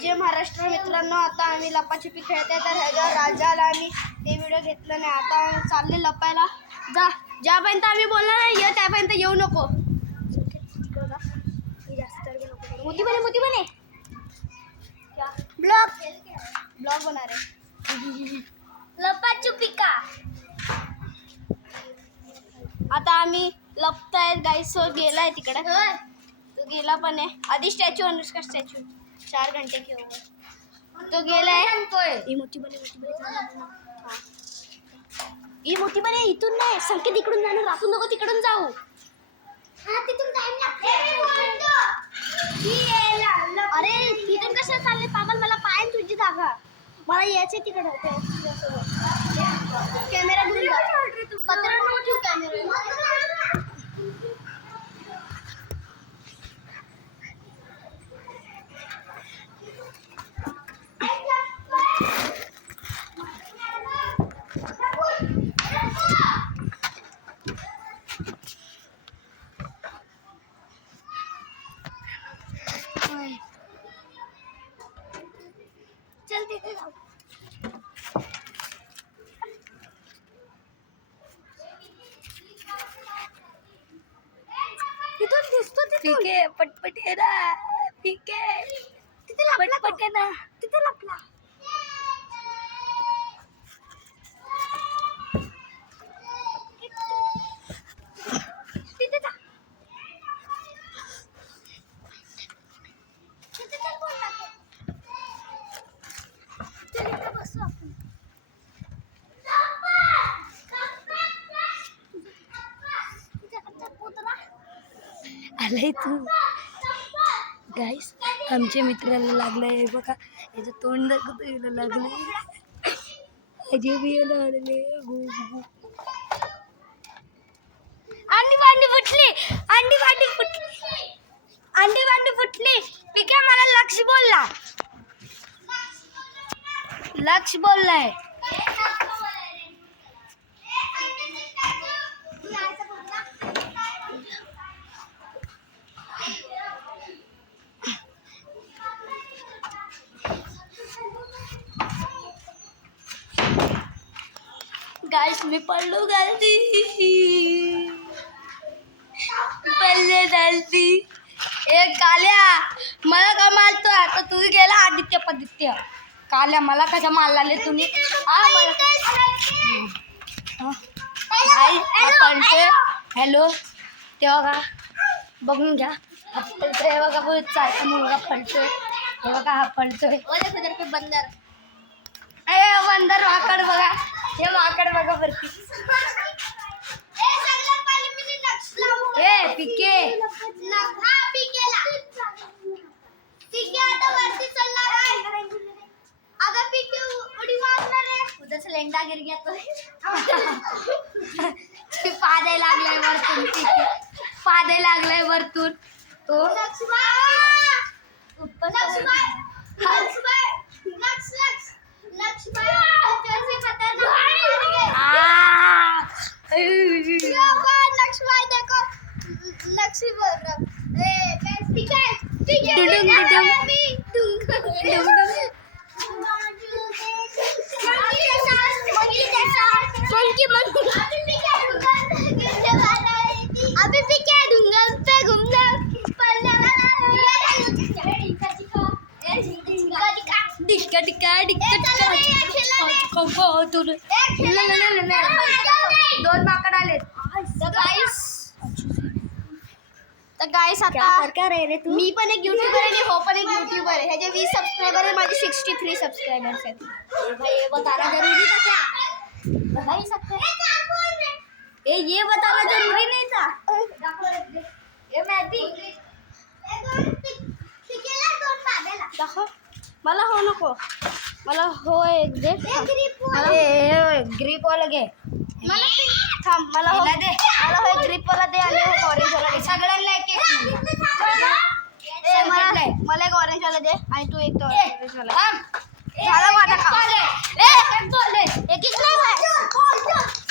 जे महाराष्ट्र मित्रांनो, आता आम्ही लपाछपी खेळते, तर ह्याच्यावर राजाला आम्ही ते व्हिडिओ घेतलं नाही. आता चालले लपायला. ज्यापर्यंत आम्ही बोलणार नाही ये त्यापर्यंत येऊ नको. मोती बने ब्लॉग बना रहे लपाछुपी का. आता आम्ही लपताय गाईस. गेलाय तिकडे, तो गेला पण आहे. आधी स्टॅच्यू अनुष्का स्टॅच्यू 4 घंटे के ऊपर तो गेलाय. मोती बने इथून नाही, संकेत इकडून जाणार. आपण नको तिकडून जाऊ. अरे तिथून कशा चालले पागल, मला पाय तुझी जागा. मला यायचे तिकडे. कॅमेरा घेऊन जा. पत्र नको ठेवू कॅमेरा. चल तिथे जाऊ. तिथून दिसतो ठीक आहे. पटपट ये ना. ठीक आहे तिथे पटपट ये ना. तिथे लपला. तिथे जा. आलाय तू गाईस. आमच्या मित्राला लागलंय बघा. याचं तोंड दाखवतो. लागलंय अजय बियाला आलेले. अंडी भांडी फुटली. मी काय, मला लक्ष बोललाय. गाइस मी पडलो गलती. एक काल्या मला का मारतो. आता तू गेला आदित्य काल्या. मला कशा मारला तुम्ही. हॅलो तेव्हा का बघून घ्या. हा पलतोय बघा. बहुत चालता मुलगा पलतोय बघा. हा पलतोय बंदर. बंदर वाकड बघा. हे वाकड बघा वरती. पिके आता वरती चलणार आहे. अगं पिके उडी मारणार आहे. उद्या लेंडा गिर गया तो. पादे लागलाय वरतून. पिके पादे लागलाय वरतून. तो नक्शी बोल अभी भी क्या दूंगा पे घूमना डिस्का टिका दोन माकड आले. तर गाइस आता मी पण एक यूट्यूबर आहे. हो पण एक यूट्यूबर आहे. ह्याचे 20 सबस्क्रायबर आहे. माझे 63 सबस्क्रायबर्स आहेत. ये बताना जरूरी था क्या भाई सकते. ये बताना जरूरी नहीं था. ये दाखव. मला हो नको. मला हो एक दे. ग्रिप वाला घे. मला हो दे.